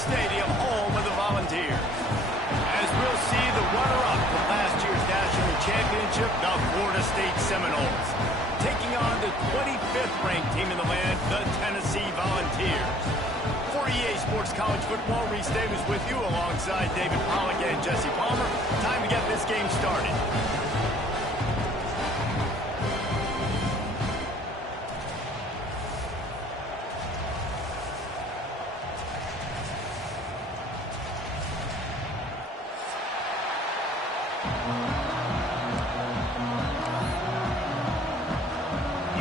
Stadium, home of the Volunteers. As we'll see, the runner-up from last year's national championship, the Florida State Seminoles, taking on the 25th ranked team in the land, the Tennessee Volunteers. For EA Sports College Football, Reese Davis with you alongside David Pollack and Jesse Palmer. Time to get this game started.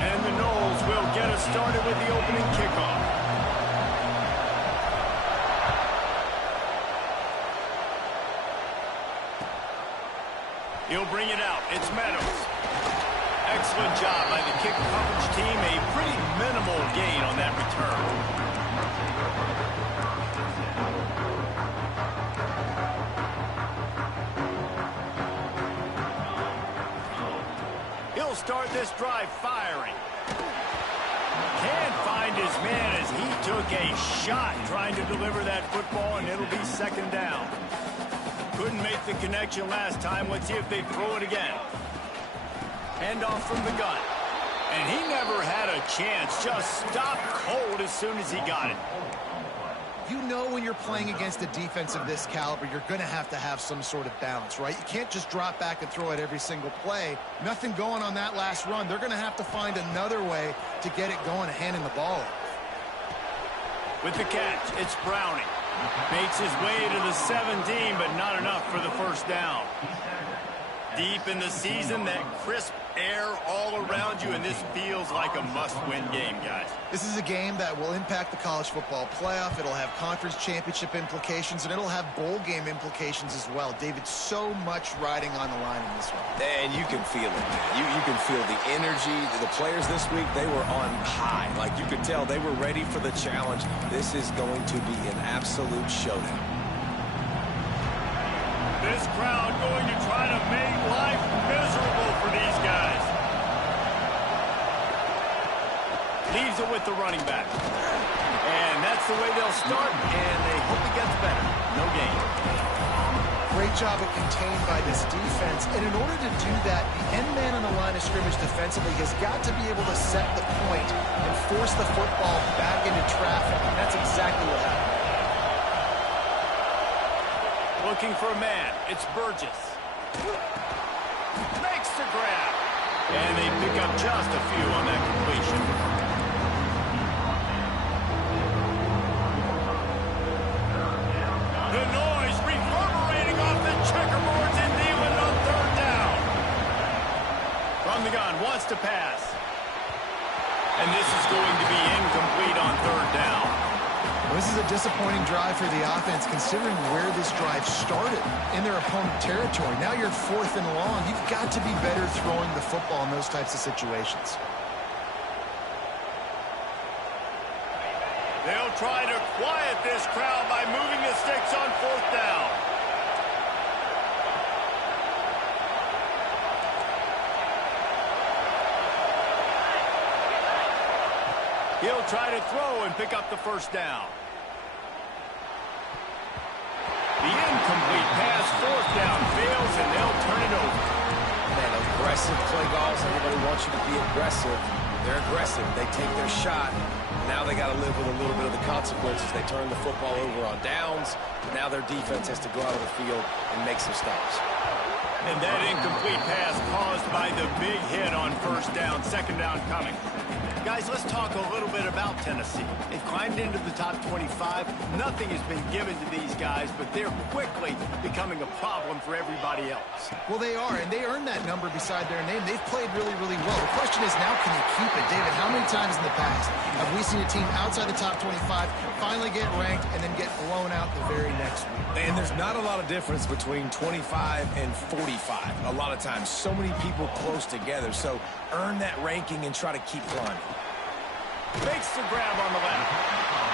And the Noles will get us started with the opening kickoff. He'll bring it out. It's Meadows. Excellent job by the kick coverage team. A pretty minimal gain on that return. He'll start this drive firing. Can't find his man as he took a shot trying to deliver that football, and it'll be second down. Couldn't make the connection last time. Let's see if they throw it again. Handoff from the gun. And he never had a chance. Just stopped cold as soon as he got it. You know when you're playing against a defense of this caliber, you're going to have some sort of balance, right? You can't just drop back and throw it every single play. Nothing going on that last run. They're going to have to find another way to get it going and handing the ball off. With the catch, it's Browning. Makes his way to the 17, but not enough for the first down. Deep in the season, that crisp air all around you, and this feels like a must-win game, guys. This is a game that will impact the college football playoff. It'll have conference championship implications, and it'll have bowl game implications as well. David, so much riding on the line in this one. And you can feel it, man. You can feel the energy. The players this week, they were on high. Like, you could tell they were ready for the challenge. This is going to be an absolute showdown. This crowd going to try to make life miserable for these guys. Leaves it with the running back. And that's the way they'll start, and they hope it gets better. No gain. Great job at contained by this defense. And in order to do that, the end man on the line of scrimmage defensively has got to be able to set the point and force the football back into traffic. And that's exactly what happened. Looking for a man. It's Burgess. Makes the grab. And they pick up just a few on that completion. The noise reverberating off the checkerboards and Nealon on third down. From the gun, wants to pass. And this is going to be incomplete on third down. This is a disappointing drive for the offense, considering where this drive started in their opponent territory. Now you're fourth and long. You've got to be better throwing the football in those types of situations. They'll try to quiet this crowd by moving the sticks on fourth down. He'll try to throw and pick up the first down. The incomplete pass, fourth down, fails, and they'll turn it over. Man, aggressive play calls. Everybody wants you to be aggressive. They're aggressive. They take their shot. Now they got to live with a little bit of the consequences. They turn the football over on downs. Now their defense has to go out of the field and make some stops. And that incomplete pass caused by the big hit on first down, second down coming. Guys, let's talk a little bit about Tennessee. They've climbed into the top 25. Nothing has been given to these guys, but they're quickly becoming a problem for everybody else. Well, they are, and they earned that number beside their name. They've played really, really well. The question is, now can you keep it? David, how many times in the past have we seen a team outside the top 25 finally get ranked and then get blown out the very next week? And there's not a lot of difference between 25 and 45. A lot of times, so many people close together. So earn that ranking and try to keep climbing. Makes the grab on the left.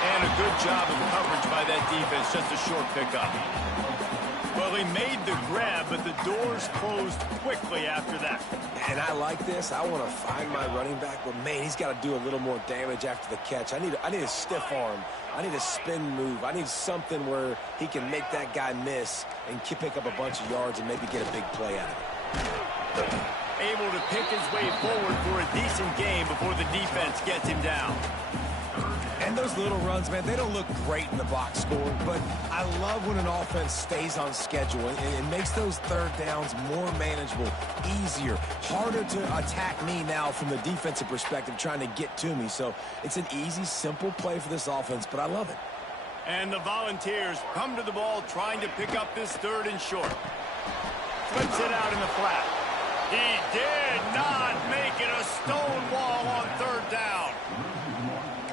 And a good job of coverage by that defense. Just a short pickup. Well, he made the grab, but the doors closed quickly after that. And I like this. I want to find my running back, but, man, he's got to do a little more damage after the catch. I need a stiff arm. I need a spin move. I need something where he can make that guy miss and pick up a bunch of yards and maybe get a big play out of it. Able to pick his way forward for a decent game before the defense gets him down. And those little runs, man, they don't look great in the box score, but I love when an offense stays on schedule and it makes those third downs more manageable, easier, harder to attack me now from the defensive perspective trying to get to me. So it's an easy, simple play for this offense, but I love it. And the Volunteers come to the ball trying to pick up this 3rd and short. Flips it out in the flat. He did not make it a stone wall on 3rd down.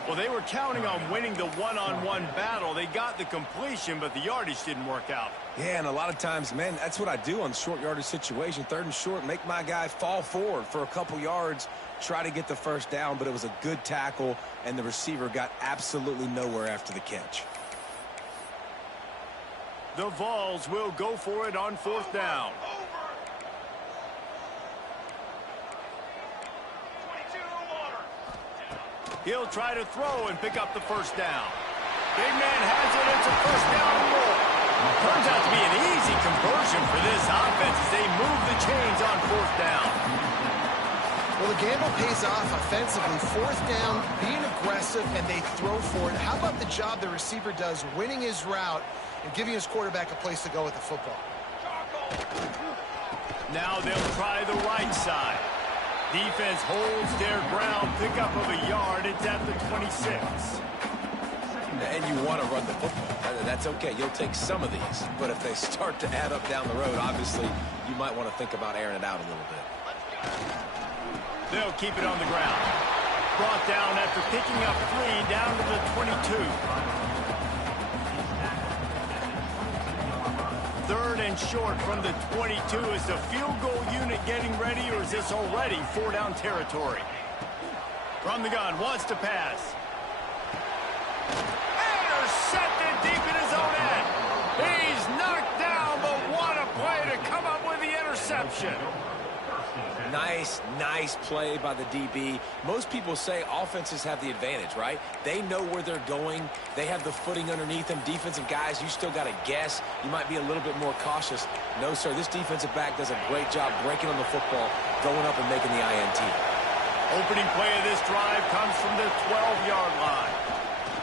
Well, they were counting on winning the one-on-one battle. They got the completion, but the yardage didn't work out. Yeah, and a lot of times, man, that's what I do on short yardage situation. 3rd and short, make my guy fall forward for a couple yards, try to get the 1st down, but it was a good tackle, and the receiver got absolutely nowhere after the catch. The Vols will go for it on 4th down. He'll try to throw and pick up the 1st down. Big man has it. It's a 1st down and more. Turns out to be an easy conversion for this offense as they move the chains on 4th down. Well, the gamble pays off offensively. 4th down, being aggressive, and they throw for it. How about the job the receiver does winning his route and giving his quarterback a place to go with the football? Now they'll try the right side. Defense holds their ground, pickup of a yard. It's at the 26. And you want to run the football. That's okay. You'll take some of these. But if they start to add up down the road, obviously, you might want to think about airing it out a little bit. They'll keep it on the ground. Brought down after picking up 3 down to the 22. 3rd and short from the 22. Is the field goal unit getting ready, or is this already 4-down territory? From the gun, wants to pass. Intercepted deep in his own end. He's knocked down, but what a play to come up with the interception. Nice play by the DB. Most people say offenses have the advantage, right? They know where they're going. They have the footing underneath them. Defensive guys, you still got to guess. You might be a little bit more cautious. No, sir, this defensive back does a great job breaking on the football, going up and making the INT. Opening play of this drive comes from the 12-yard line.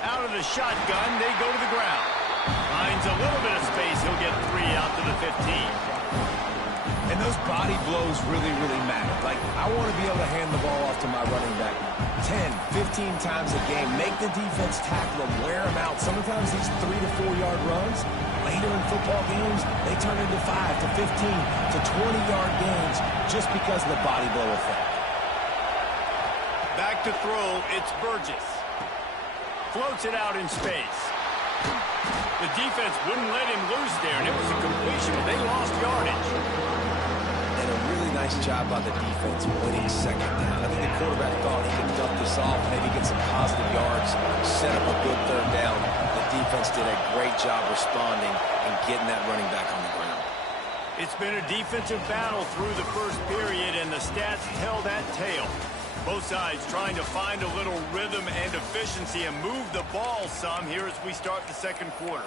Out of the shotgun, they go to the ground. Finds a little bit of space. He'll get 3 out to the 15. And those body blows really matter. Like, I want to be able to hand the ball off to my running back 10, 15 times a game. Make the defense tackle them, wear them out. Sometimes these 3 to 4-yard runs, later in football games, they turn into 5 to 15 to 20-yard games just because of the body blow effect. Back to throw, it's Burgess. Floats it out in space. The defense wouldn't let him loose there, and it was a completion, but they lost yardage. And a really nice job by the defense winning 2nd down. I think the quarterback thought he could dump this off, maybe get some positive yards, set up a good 3rd down. The defense did a great job responding and getting that running back on the ground. It's been a defensive battle through the 1st period, and the stats tell that tale. Both sides trying to find a little rhythm and efficiency and move the ball some here as we start the 2nd quarter.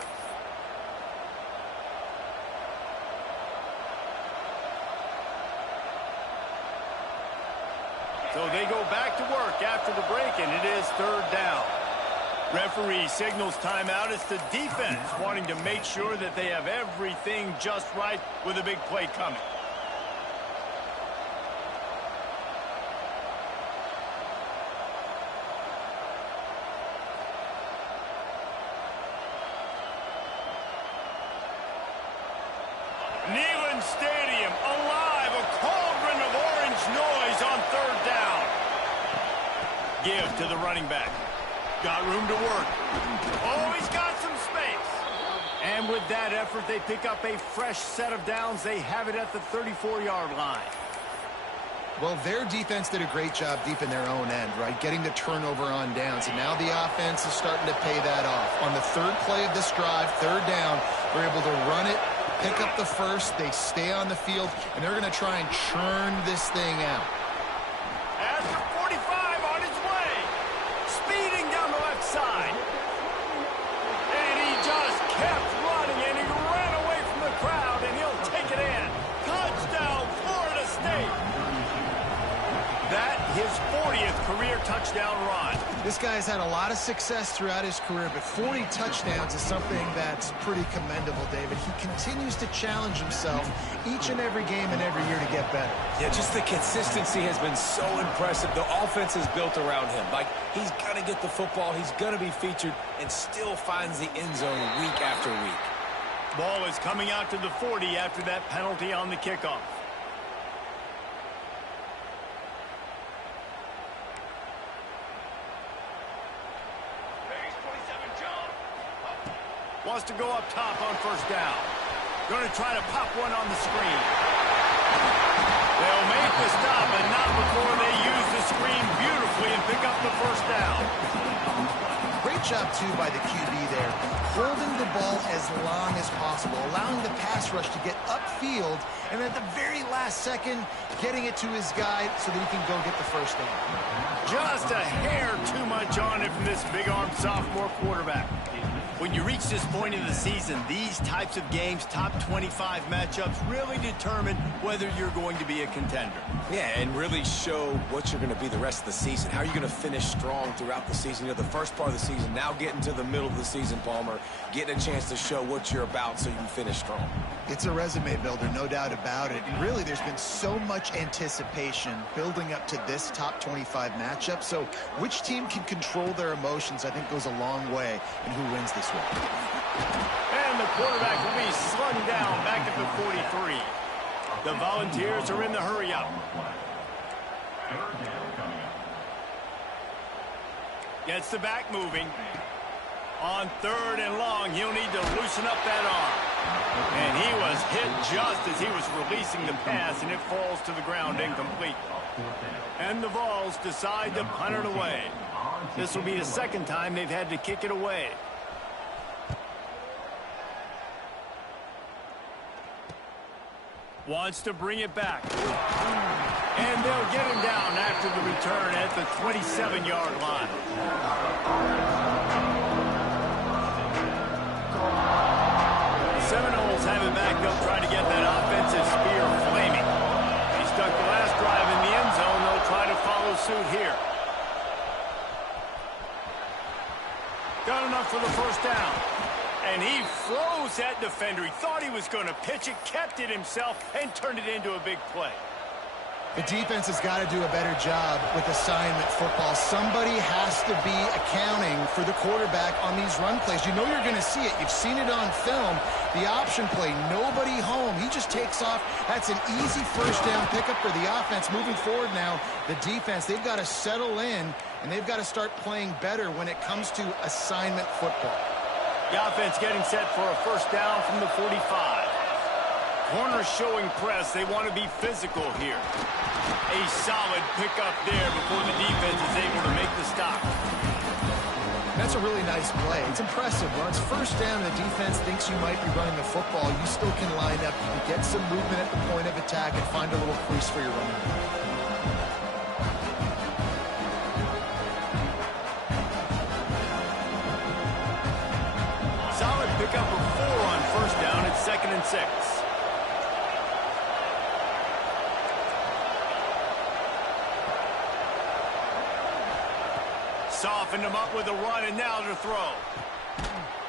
So they go back to work after the break, and it is 3rd down. Referee signals timeout. It's the defense wanting to make sure that they have everything just right with a big play coming. Neyland Stadium alive, a cauldron of orange noise on 3rd down. Give to the running back. Got room to work. Oh, he's got some space. And with that effort, they pick up a fresh set of downs. They have it at the 34-yard line. Well, their defense did a great job deep in their own end, right? Getting the turnover on downs. And now the offense is starting to pay that off. On the 3rd play of this drive, 3rd down, we're able to run it, pick up the first, they stay on the field, and they're going to try and churn this thing out. After 45 on his way. Speeding down the left side. And he just kept running, and he ran away from the crowd, and he'll take it in. Touchdown, Florida State. That his 40th career touchdown run. This guy's had a lot of success throughout his career, but 40 touchdowns is something that's pretty commendable, David. He continues to challenge himself each and every game and every year to get better. Yeah, just the consistency has been so impressive. The offense is built around him. Like, he's going to get the football, he's going to be featured, and still finds the end zone week after week. Ball is coming out to the 40 after that penalty on the kickoff. Wants to go up top on first down. Going to try to pop one on the screen. They'll make the stop, but not before they use the screen beautifully and pick up the first down. Great job, too, by the QB there, holding the ball as long as possible, allowing the pass rush to get upfield, and at the very last second, getting it to his guy so that he can go get the first down. Just a hair too much on it from this big-armed sophomore quarterback. When you reach this point in the season, these types of games, top 25 matchups, really determine whether you're going to be a contender. Yeah, and really show what you're going to be the rest of the season. How are you going to finish strong throughout the season? You know, the first part of the season, now getting to the middle of the season, Palmer, getting a chance to show what you're about so you can finish strong. It's a resume builder, no doubt about it. And really, there's been so much anticipation building up to this top 25 matchup. So which team can control their emotions, I think, goes a long way in who wins this one. And the quarterback will be slung down back at the 43. The Volunteers are in the hurry-up. Gets the back moving. On third and long, he'll need to loosen up that arm. And he was hit just as he was releasing the pass, and it falls to the ground incomplete. And the Vols decide to punt it away. This will be the second time they've had to kick it away. Wants to bring it back. And they'll get him down after the return at the 27-yard line. The Seminoles have it back. They'll try to get that offensive spear flaming. He stuck the last drive in the end zone. They'll try to follow suit here. Got enough for the first down. And he froze that defender. He thought he was going to pitch it, kept it himself, and turned it into a big play. The defense has got to do a better job with assignment football. Somebody has to be accounting for the quarterback on these run plays. You know you're going to see it. You've seen it on film. The option play, nobody home. He just takes off. That's an easy first down pickup for the offense. Moving forward now, the defense, they've got to settle in, and they've got to start playing better when it comes to assignment football. The offense getting set for a first down from the 45. Corners showing press. They want to be physical here. A solid pickup there before the defense is able to make the stop. That's a really nice play. It's impressive. When it's first down and the defense thinks you might be running the football, you still can line up, you can get some movement at the point of attack and find a little crease for your running back. Pick up a 4 on first down. It's 2nd and 6. Softened him up with a run, and now to throw.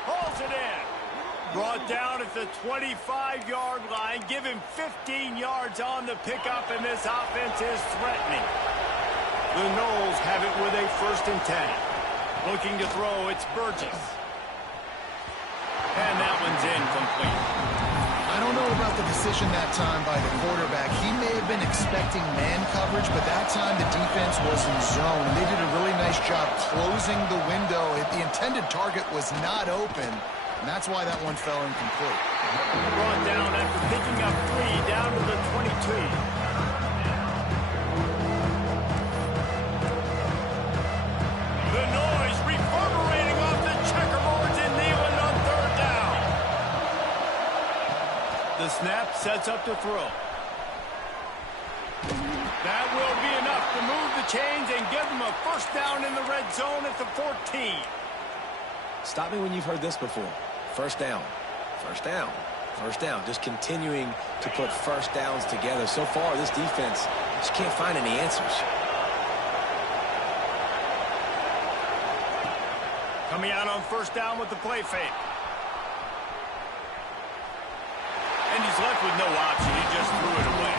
Holds it in. Brought down at the 25-yard line. Give him 15 yards on the pickup, and this offense is threatening. The Noles have it with a 1st and 10. Looking to throw, it's Burgess. And that one's incomplete. I don't know about the decision that time by the quarterback. He may have been expecting man coverage, but that time the defense was in zone. And they did a really nice job closing the window. The intended target was not open, and that's why that one fell incomplete. Brought down after picking up 3 down to the 22. The noise reverberating off the checkerboards in Neyland on 3rd down. The snap sets up to throw. That will be enough to move the chains and give them a first down in the red zone at the 14. Stop me when you've heard this before. First down, first down, first down. Just continuing to put first downs together. So far, this defense just can't find any answers. Coming out on first down with the play fake. And he's left with no option. He just threw it away.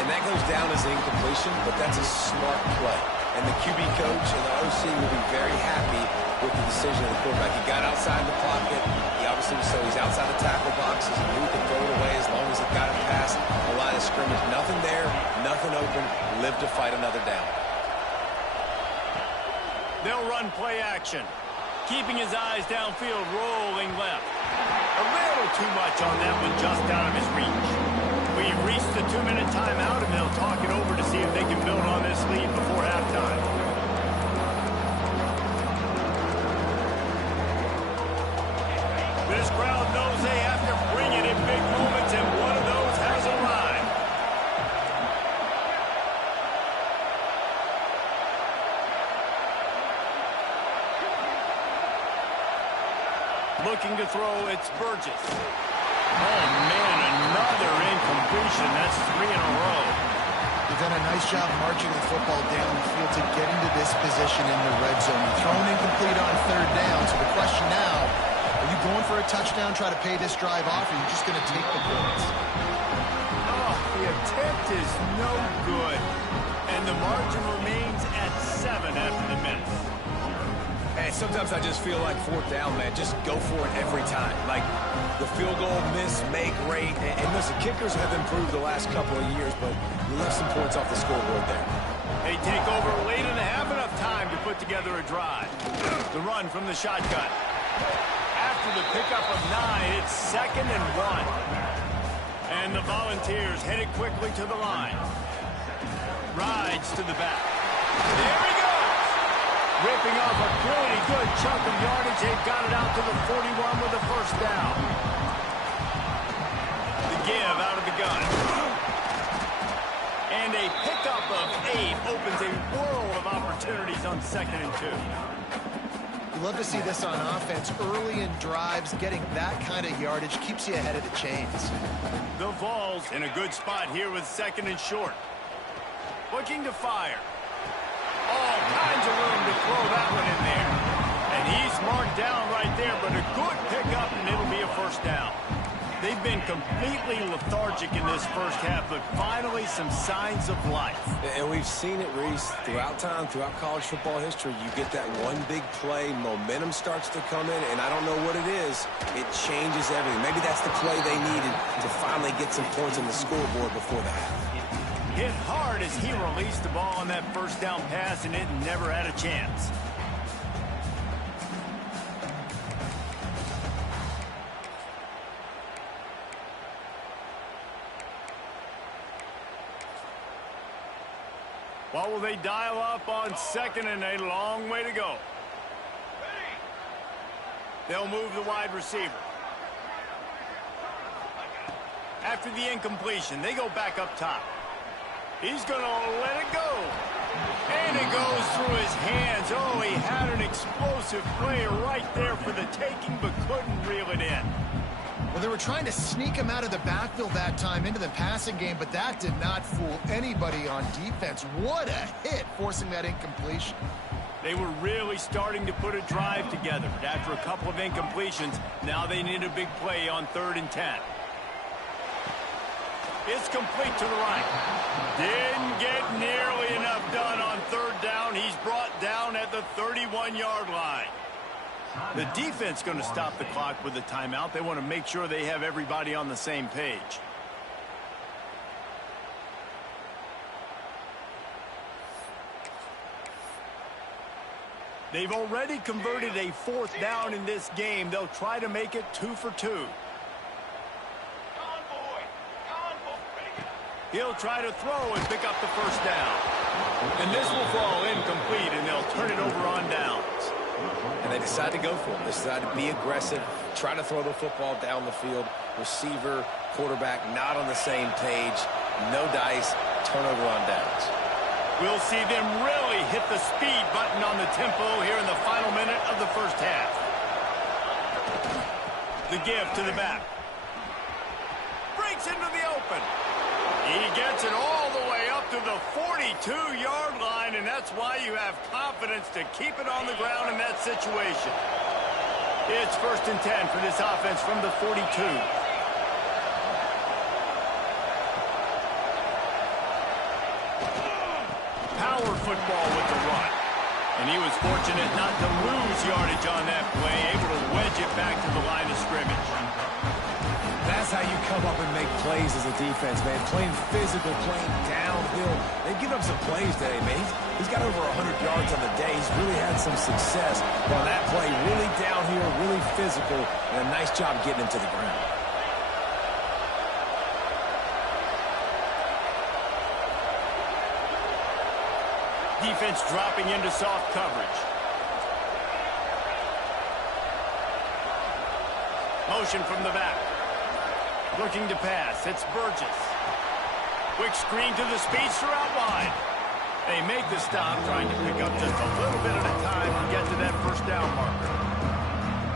And that goes down as an incompletion, but that's a smart play. And the QB coach and the OC will be very happy with the decision of the quarterback. He got outside the pocket. He obviously so he's outside the tackle boxes. He knew he could throw it away as long as it got it past the line of scrimmage. Nothing there, nothing open. Live to fight another down. They'll run play action. Keeping his eyes downfield, rolling left. A little too much on that one, just out of his reach. We've reached the 2-minute timeout, and they'll talk it over to see if they can build on this lead before halftime. This crowd knows they have to bring it in big moments, and one of those has arrived. Looking to throw, it's Burgess. Oh, man, another incompletion. That's 3 in a row. You've done a nice job marching the football down the field to get into this position in the red zone. You're thrown incomplete on third down, so the question now, are you going for a touchdown, try to pay this drive off, or are you just going to take the points? Oh, the attempt is no good. And the margin remains at 7 after the minute. Hey, sometimes I just feel like fourth down, man. Just go for it every time. Like the field goal, miss, make, rate. And listen, kickers have improved the last couple of years, but you left some points off the scoreboard there. They take over late in the half, enough time to put together a drive. The run from the shotgun. After the pickup of 9, it's 2nd and 1. And the Volunteers headed quickly to the line. Rides to the back. There he goes! Ripping off a pretty good chunk of yardage. They've got it out to the 41 with a first down. The give out of the gun. And a pickup of 8 opens a world of opportunities on 2nd and 2. You love to see this on offense. Early in drives, getting that kind of yardage keeps you ahead of the chains. The Vols in a good spot here with 2nd and short. Looking to fire. All kinds of room to throw that one in there. And he's marked down right there, but a good pickup, and it'll be a first down. They've been completely lethargic in this first half, but finally some signs of life. And we've seen it, Reese, throughout time, throughout college football history. You get that one big play, momentum starts to come in, and I don't know what it is. It changes everything. Maybe that's the play they needed to finally get some points on the scoreboard before the half. Hit hard as he released the ball on that first down pass, and it never had a chance. What will they dial up on 2nd and a long way to go? They'll move the wide receiver. After the incompletion, they go back up top. He's going to let it go. And it goes through his hands. Oh, he had an explosive play right there for the taking, but couldn't reel it in. Well, they were trying to sneak him out of the backfield that time into the passing game, but that did not fool anybody on defense. What a hit, forcing that incompletion. They were really starting to put a drive together, but after a couple of incompletions, now they need a big play on 3rd and 10. It's complete to the right. Didn't get nearly enough done on 3rd down. He's brought down at the 31-yard line. The defense going to stop the clock with a timeout. They want to make sure they have everybody on the same page. They've already converted a 4th down in this game. They'll try to make it 2 for 2. He'll try to throw and pick up the first down. And this will fall incomplete, and they'll turn it over on downs. And they decide to go for it. They decide to be aggressive, try to throw the football down the field. Receiver, quarterback, not on the same page. No dice, turnover on downs. We'll see them really hit the speed button on the tempo here in the final minute of the first half. The give to the back. Breaks into the open. He gets it all the way up to the 42-yard line, and that's why you have confidence to keep it on the ground in that situation. It's 1st and 10 for this offense from the 42. Power football with the run. And he was fortunate not to lose yardage on that play, able to wedge it back to the line of scrimmage. That's how you come up and make plays as a defense, man. Playing physical, playing downhill. They've given up some plays today, man. He's got over 100 yards on the day. He's really had some success. But on that play, really downhill, really physical, and a nice job getting him to the ground. Defense dropping into soft coverage. Motion from the back. Looking to pass. It's Burgess. Quick screen to the speedster out wide. They make the stop, trying to pick up just a little bit at a time to get to that first down marker.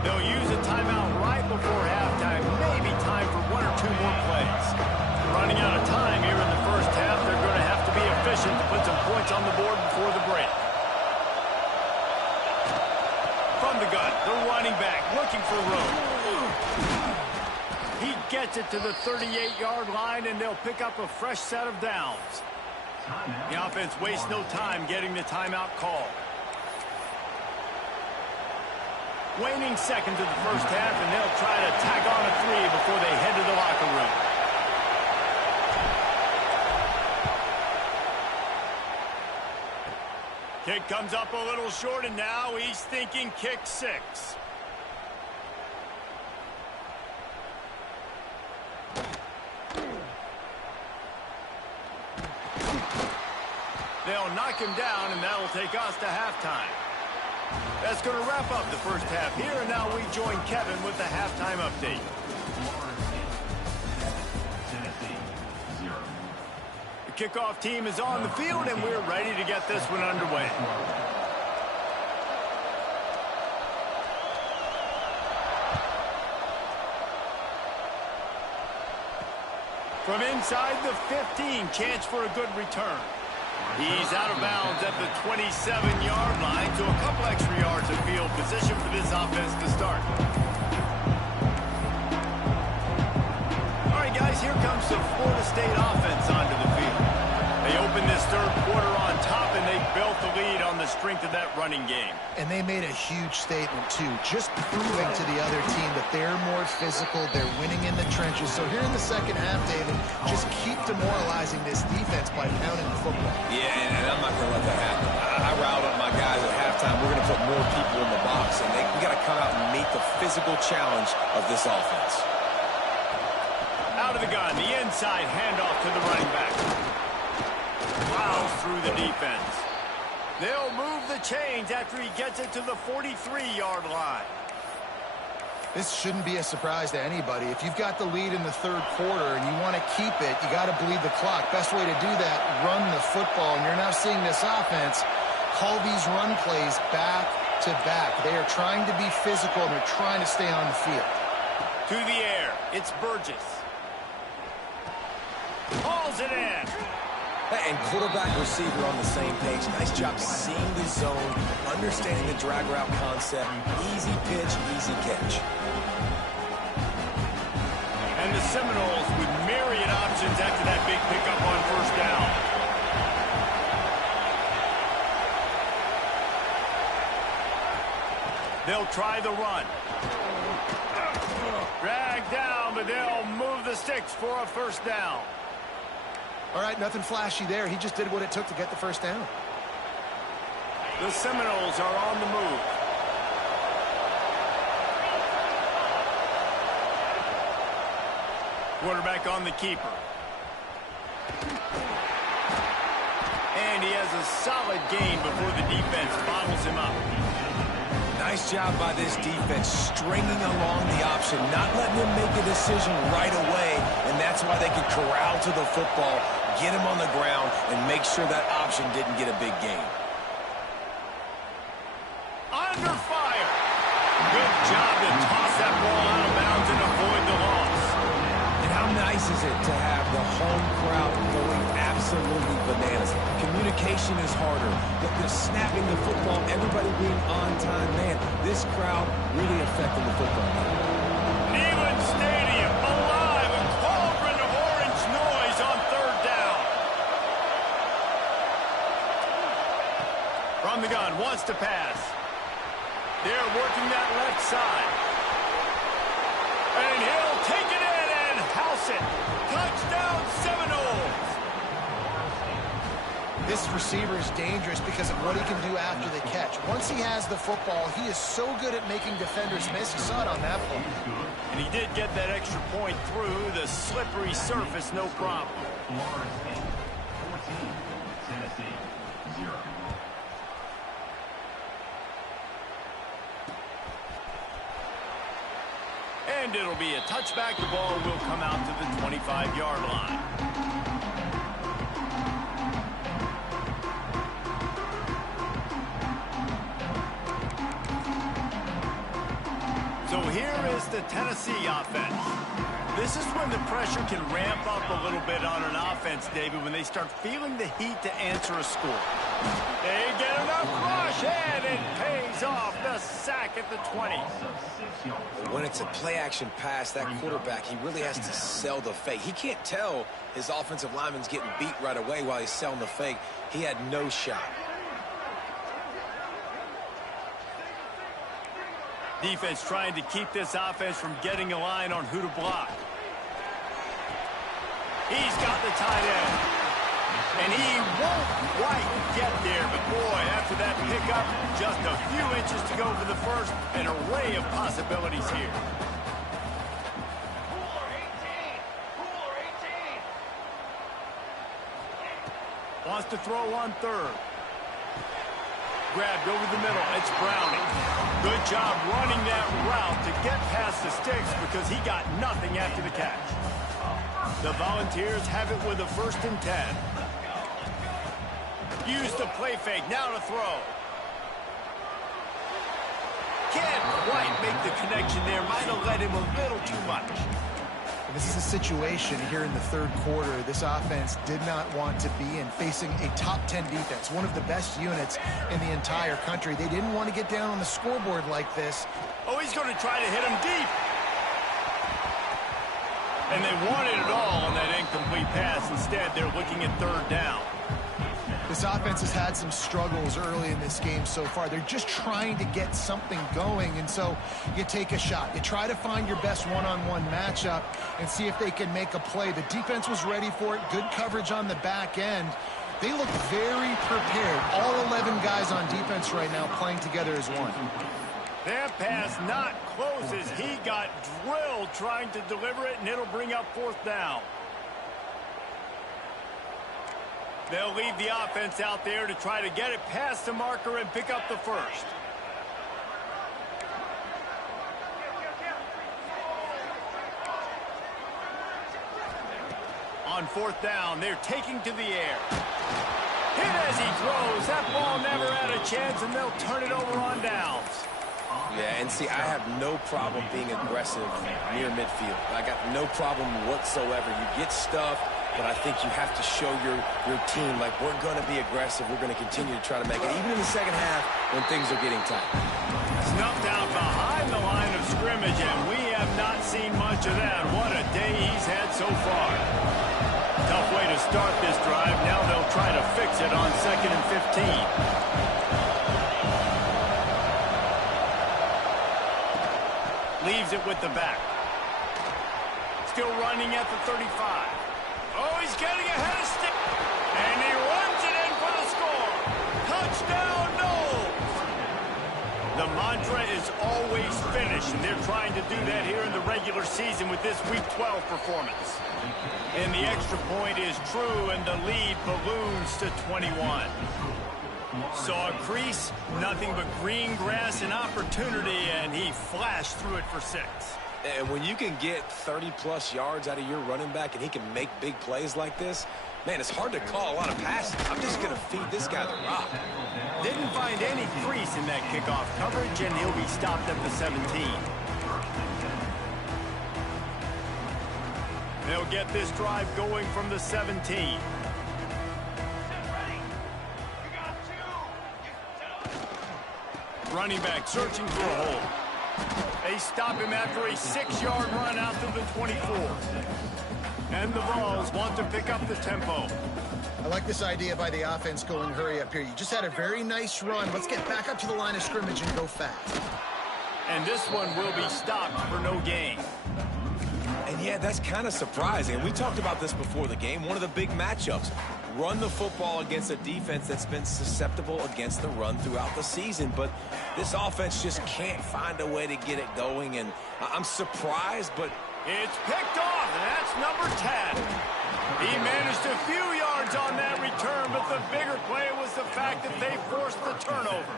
They'll use a timeout right before halftime. Maybe time for 1 or 2 more plays. Running out of time here in the first half. They're going to have to be efficient to put some points on the board before the break. From the gun, the running back looking for room. He gets it to the 38-yard line, and they'll pick up a fresh set of downs. The offense wastes no time getting the timeout call. Waning seconds of the first half, and they'll try to tack on a 3 before they head to the locker room. Kick comes up a little short, and now he's thinking kick 6. They'll knock him down, and that'll take us to halftime. That's going to wrap up the first half here, and now we join Kevin with the halftime update. The kickoff team is on the field, and we're ready to get this one underway. From inside the 15, chance for a good return. He's out of bounds at the 27-yard line, so a couple extra yards of field position for this offense to start. All right, guys, here comes the Florida State offense onto the field. They opened this third quarter on top, and they built the lead on the strength of that running game. And they made a huge statement, too, just proving to the other team that they're more physical, they're winning in the trenches. So here in the second half, David, just keep demoralizing this defense by pounding the football. Yeah, and I'm not going to let that happen. I riled up my guys at halftime. We're going to put more people in the box, and we got to come out and meet the physical challenge of this offense. Out of the gun, the inside handoff to the running back. Plows through the defense. They'll move the chains after he gets it to the 43-yard line. This shouldn't be a surprise to anybody. If you've got the lead in the third quarter and you want to keep it, you got to bleed the clock. Best way to do that, run the football. And you're now seeing this offense call these run plays back to back. They are trying to be physical, and they're trying to stay on the field. To the air, it's Burgess. Hauls it in. And quarterback receiver on the same page. Nice job seeing the zone, understanding the drag route concept. Easy pitch, easy catch. And the Seminoles with myriad options after that big pickup on first down. They'll try the run. Drag down, but they'll move the sticks for a first down. All right, nothing flashy there. He just did what it took to get the first down. The Seminoles are on the move. Quarterback on the keeper. And he has a solid gain before the defense bottles him up. Nice job by this defense, stringing along the option, not letting him make a decision right away, and that's why they can corral to the football, get him on the ground, and make sure that option didn't get a big gain. Under fire. Good job to toss that ball out of bounds and avoid the loss. And how nice is it to have the home crowd going absolutely bananas? Communication is harder, but the snapping the football, everybody being on time, man, this crowd really affecting the football game. Neyland Stadium alive, a cauldron of orange noise on third down. From the gun, wants to pass. They're working that left side. And he'll take it in and house it. Touchdown Seminoles. This receiver is dangerous because of what he can do after the catch. Once he has the football, he is so good at making defenders miss. You saw it on that play. And he did get that extra point through the slippery surface, no problem. And it'll be a touchback. The ball will come out to the 25-yard line. So here is the Tennessee offense. This is when the pressure can ramp up a little bit on an offense, David, when they start feeling the heat to answer a score. They get enough rush, and it pays off. The sack at the 20. When it's a play-action pass, that quarterback, he really has to sell the fake. He can't tell his offensive lineman's getting beat right away while he's selling the fake. He had no shot. Defense trying to keep this offense from getting a line on who to block. He's got the tight end. And he won't quite get there, but boy, after that pickup, just a few inches to go for the first. An array of possibilities here. Wants to throw on third. Grabbed over the middle. It's Browning. Good job running that route to get past the sticks because he got nothing after the catch. The Volunteers have it with a 1st and 10. Use the play fake. Now to throw. Can't quite make the connection there. Might have let him a little too much. This is a situation here in the third quarter this offense did not want to be in, facing a top 10 defense, one of the best units in the entire country. They didn't want to get down on the scoreboard like this. Oh, he's going to try to hit him deep. And they wanted it all on that incomplete pass. Instead, they're looking at third down. This offense has had some struggles early in this game so far. They're just trying to get something going, and so you take a shot. You try to find your best one-on-one matchup and see if they can make a play. The defense was ready for it. Good coverage on the back end. They look very prepared. All 11 guys on defense right now playing together as one. That pass not close as he got drilled trying to deliver it, and it'll bring up 4th down. They'll leave the offense out there to try to get it past the marker and pick up the first. On 4th down, they're taking to the air. Hit as he throws. That ball never had a chance, and they'll turn it over on downs. Yeah, and see, I have no problem being aggressive near midfield. I got no problem whatsoever. You get stuff, but I think you have to show your team, like, we're going to be aggressive. We're going to continue to try to make it, even in the second half when things are getting tight. Snuffed out behind the line of scrimmage, and we have not seen much of that. What a day he's had so far. Tough way to start this drive. Now they'll try to fix it on 2nd and 15. Leaves it with the back. Still running at the 35. Oh, he's getting ahead of stick. And he runs it in for the score. Touchdown, Knowles. The mantra is always finish, and they're trying to do that here in the regular season with this Week 12 performance. And the extra point is true, and the lead balloons to 21. Saw a crease, nothing but green grass and opportunity, and he flashed through it for 6. And when you can get 30-plus yards out of your running back and he can make big plays like this, man, it's hard to call a lot of passes. I'm just going to feed this guy the rock. Didn't find any crease in that kickoff coverage, and he'll be stopped at the 17. They'll get this drive going from the 17. Running back searching for a hole. They stop him after a 6-yard run out to the 24. And the Vols want to pick up the tempo. I like this idea by the offense going hurry up here. You just had a very nice run. Let's get back up to the line of scrimmage and go fast. And this one will be stopped for no gain. And yeah, that's kind of surprising. We talked about this before the game. One of the big matchups. Run the football against a defense that's been susceptible against the run throughout the season. But this offense just can't find a way to get it going. And I'm surprised, but it's picked off, and that's number 10. He managed a few yards on that return, but the bigger play was the fact that they forced the turnover.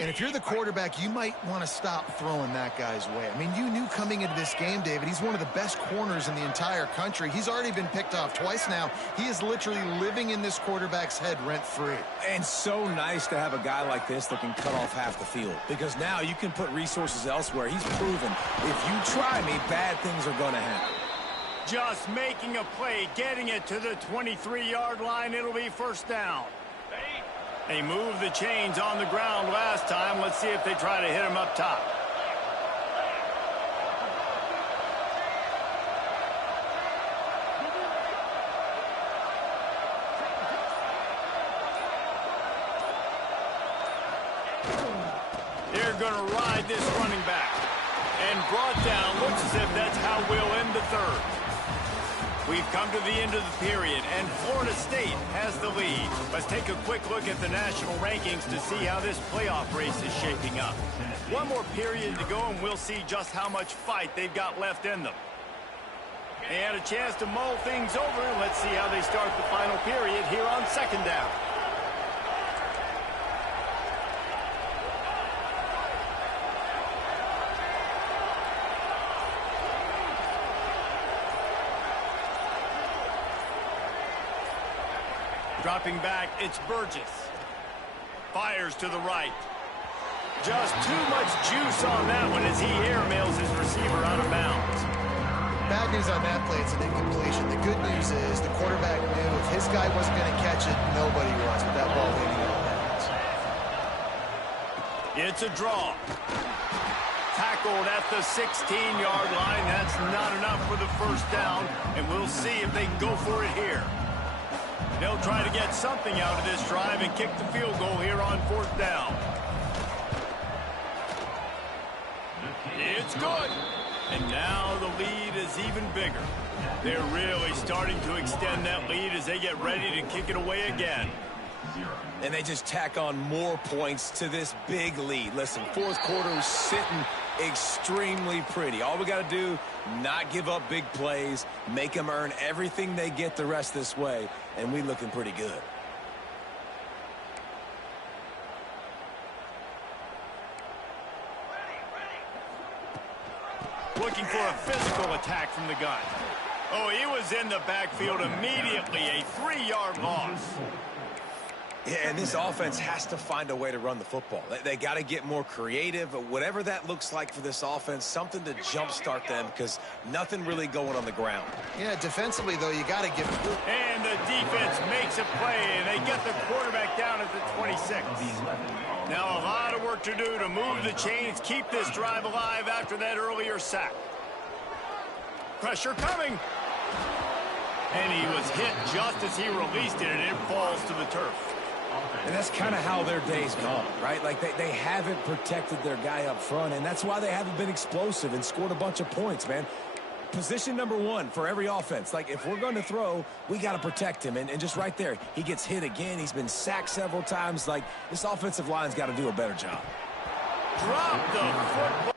And if you're the quarterback, you might want to stop throwing that guy's way. I mean, you knew coming into this game, David, he's one of the best corners in the entire country. He's already been picked off twice now. He is literally living in this quarterback's head rent-free. And so nice to have a guy like this that can cut off half the field, because now you can put resources elsewhere. He's proven if you try me, bad things are going to happen. Just making a play, getting it to the 23-yard line. It'll be first down. They moved the chains on the ground last time. Let's see if they try to hit him up top. They're going to ride this running back. And brought down. Looks as if that's how we'll end the third. We've come to the end of the period, and Florida State has the lead. Let's take a quick look at the national rankings to see how this playoff race is shaping up. One more period to go, and we'll see just how much fight they've got left in them. They had a chance to mull things over. Let's see how they start the final period here on second down. Dropping back, it's Burgess. Fires to the right. Just too much juice on that one as he airmails his receiver out of bounds. Bad news on that play, it's an incompletion. The good news is the quarterback knew if his guy wasn't going to catch it, nobody was with that ball hitting out of bounds. It's a draw. Tackled at the 16-yard line. That's not enough for the first down, and we'll see if they can go for it here. They'll try to get something out of this drive and kick the field goal here on fourth down. It's good. And now the lead is even bigger. They're really starting to extend that lead as they get ready to kick it away again. And they just tack on more points to this big lead. Listen, fourth quarter is sitting extremely pretty. All we got to do, not give up big plays, make them earn everything they get the rest this way, and we looking pretty good. Looking for a physical attack from the gun. Oh, he was in the backfield immediately. A 3-yard loss. Yeah, and this offense has to find a way to run the football. They got to get more creative, whatever that looks like for this offense, something to jumpstart them because nothing really going on the ground. Yeah, defensively, though, you got to give it. And the defense makes a play, and they get the quarterback down at the 26. Now a lot of work to do to move the chains, keep this drive alive after that earlier sack. Pressure coming. And he was hit just as he released it, and it falls to the turf. And that's kind of how their day's gone, right? Like they haven't protected their guy up front, and that's why they haven't been explosive and scored a bunch of points, man. Position number one for every offense. Like, if we're going to throw, we got to protect him. And just right there, he gets hit again. He's been sacked several times. Like, this offensive line's got to do a better job. Drop the football.